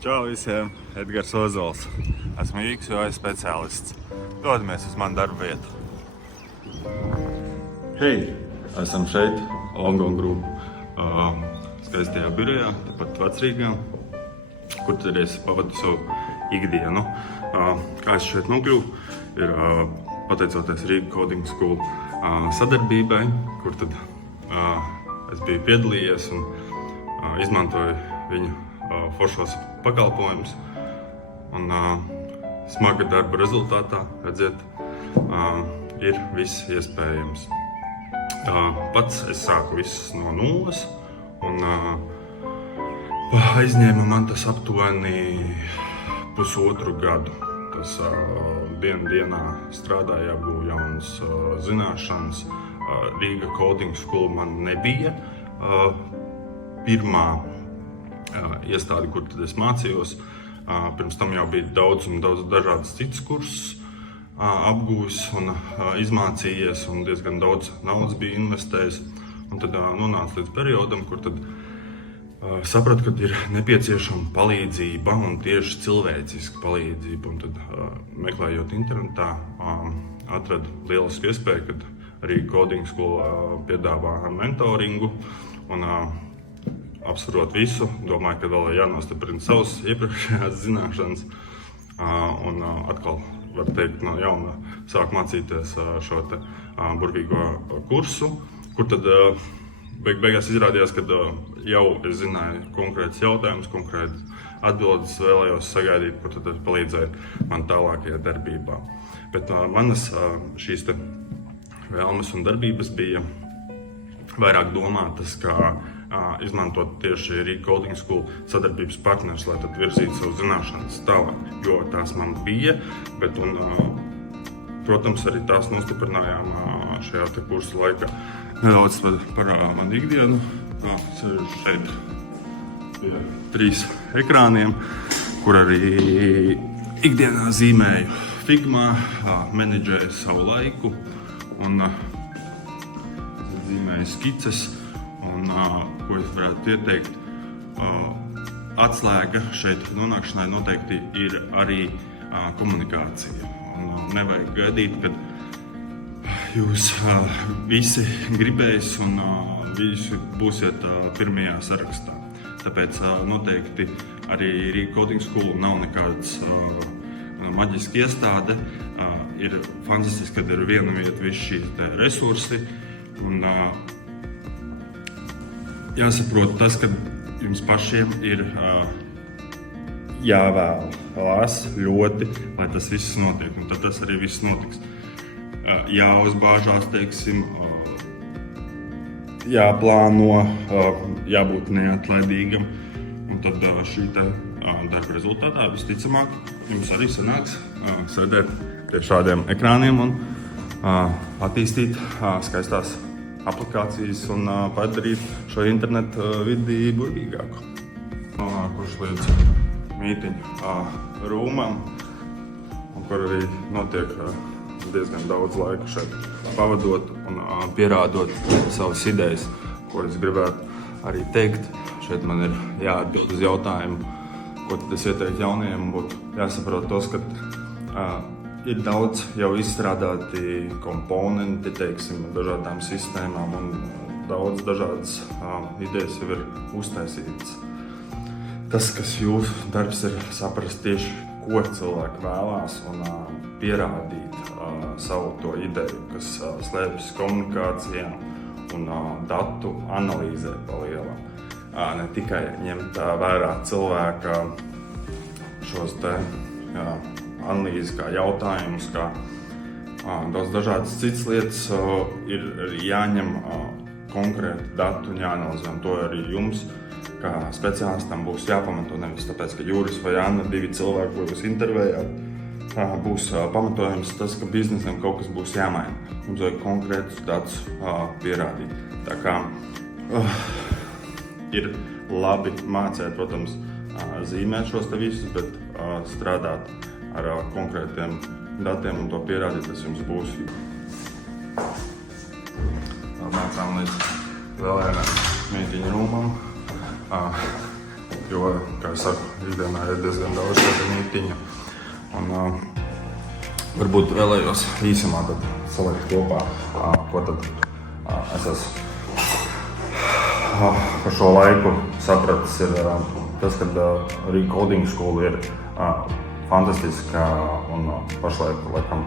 Čau visiem! Edgars Ozols. Esmu UX/UI speciālists. Dodamies uz manu darba vietu. Hei! Esam šeit, Longon Group, skaistajā birojā, tepat Vecrīgā, kur tad es pavadu savu ikdienu. Kā es šeit nokļuvu, ir pateicoties Riga Coding School sadarbībai, kur tad es biju piedalījies un izmantoju viņu foršos pakalpojumus. Un smaga darba rezultātā, redziet, ir viss iespējams. Pats es sāku visus no nulles, un aizņēma man tas aptuveni pusotru gadu. Tas dienā strādāja, apguvu jaunas zināšanas. Riga Coding School man nebija pirmā iestāde, kur tad es mācījos. Pirms tam jau bija daudz dažādas citas kursus apguvis un izmācījies, un diezgan daudz naudas bija investējis. Un tad nonāca līdz periodam, kur tad sapratu, ka ir nepieciešama palīdzība un tieši cilvēciska palīdzība. Un tad meklējot internetā, atradu lielisku iespēju, kad arī Coding School piedāvā mentoringu. Un apsverot visu, domāju, ka vēl jānostiprina savas iepriekšējās zināšanas. Un atkal var teikt, no jauna sāk mācīties šo te burvīgo kursu, kur tad beigās izrādījās, ka jau es zināju konkrētus jautājumus, konkrētas atbildes, vēlējos sagaidīt, kur tad palīdzēja man tālākajā darbībā. Bet manas šīs te vēlmes un darbības bija vairāk domātas, kā izmantot tieši Riga Coding School sadarbības partners, lai tad virzītu savu zināšanas tālāk, jo tās man bija, bet un, protams, arī tās nostiprinājām šajā te kursa laikā. Nedaudz par manu ikdienu. Šeit pie 3 ekrāniem, kur arī ikdienā zīmēju Figmā, menedžēju savu laiku un zīmēju skices. Un, ko es varētu ieteikt, atslēga šeit nonākšanai noteikti ir arī komunikācija. Un nevajag gaidīt, kad jūs visi gribēs un visi būsiet pirmajā sarakstā. Tāpēc noteikti arī Riga Coding School nav nekāds maģiska iestāde. Ir fantastiski, kad ir viena vieta visi šī resursi. Un, jāsaprot tas, ka jums pašiem ir jāvēlas ļoti, lai tas viss notiek, un tad tas arī viss notiks. Jāuzbāžās, teiksim, jāplāno, jābūt neatlaidīgam, un tad šī darba rezultātā visticamāk jums arī sanāks sēdēt pie šādiem ekrāniem un attīstīt skaistās aplikācijas un padarīt šo internetu vidi burvīgāku. Kurš līdz mītiņu rūmam, un kur arī notiek diezgan daudz laika šeit pavadot un pierādot savas idejas, ko es gribētu arī teikt. Šeit man ir jāatbild uz jautājumu, ko tad es ieteiktu jaunajiem, būtu jāsaprot tos, ka ir daudz jau izstrādāti komponenti, teiksim, dažādām sistēmām, un daudz dažādas idejas jau ir uztaisītas. Tas, kas jūsu darbs ir saprast tieši, ko cilvēki vēlās, un pierādīt savu to ideju, kas slēpjas komunikācijā un datu analīzē pa lielam. Ne tikai ņemt vērā cilvēka šos te analīzes, kā jautājumus, kā daudz dažādas citas lietas, ir jāņem konkrēti dati un jāanalizē. Un to arī jums, kā speciālistam, būs jāpamato, nevis tāpēc, ka Juris vai Anna, 2 cilvēki, ko jūs intervējāt, būs pamatojums tas, ka biznesam kaut kas būs jāmaina. Jums vajag konkrētus datus pierādīt. Tā kā ir labi mācēt, protams, zīmēt šos te visus, bet strādāt ar konkrētiem datiem un to pierādīt, tas jums būs. Mācām līdz vēl vienam mītiņu rūmam. jo, kā es saku, ikdienā ir diezgan daudz tāda mītiņa. Un varbūt vēlējos īsumā tad salikt kopā, ko tad es esmu par šo laiku sapratis, ir tas, ka Rīga Coding School ir fantastiska un pašlaik, laikam,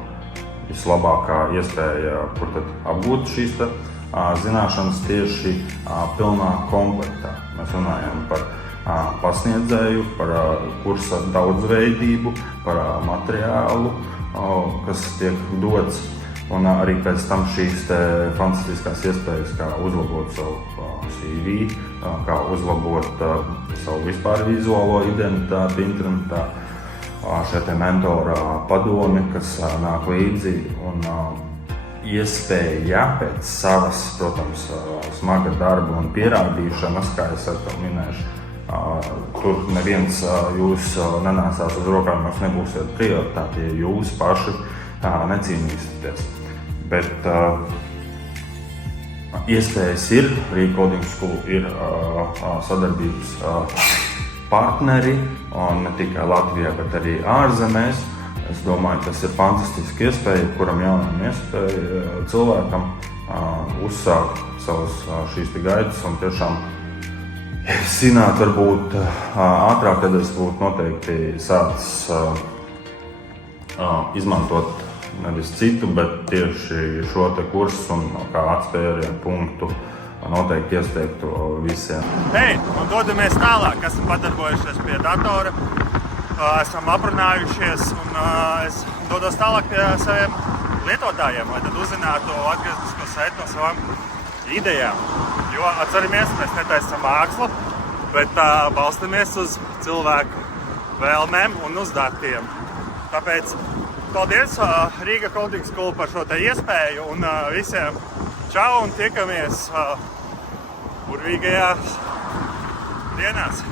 vislabākā iespēja, kur tad apgūt šīs zināšanas tieši pilnā komplektā. Mēs runājam par pasniedzēju, par kursa daudzveidību, par materiālu, kas tiek dots, un arī pēc tam šīs fantastiskās iespējas, kā uzlabot savu CV, kā uzlabot savu vispār vizuālo identitāti internetā, šie mentora padomi, kas nāk līdzi, un iespēja pēc savas, protams, smaga darba un pierādīšanas, kā es atkal minēšu, tur neviens jūs nenāsās uz rokām, jūs nebūsiet prioritāti, ja jūs paši necīnīsieties. Bet iespējas ir, Rīga Coding School ir sadarbības partneri, un ne tikai Latvijā, bet arī ārzemēs. Es domāju, tas ir fantastiski iespēja, kuram jaunam iespēja cilvēkam uzsākt savas šīs gaitas un tiešām zināt, varbūt ātrāk, tad es būtu noteikti sācis izmantot nevis citu, bet tieši šo te kursu un kā atspērienu punktu noteikti iesteiktu visiem. Hei, un dodamies tālāk, esam padarbojušies pie datora, esam aprunājušies un es dodos tālāk pie saviem lietotājiem, lai tad uzzinātu atgrieznisko saiti no savām idejām. Jo atceramies, mēs netaisam mākslu, bet balstamies uz cilvēku vēlmēm un uz datiem. Tāpēc paldies Rīga Coding School par šo te iespēju un visiem čau un tiekamies burvīgajās dienās.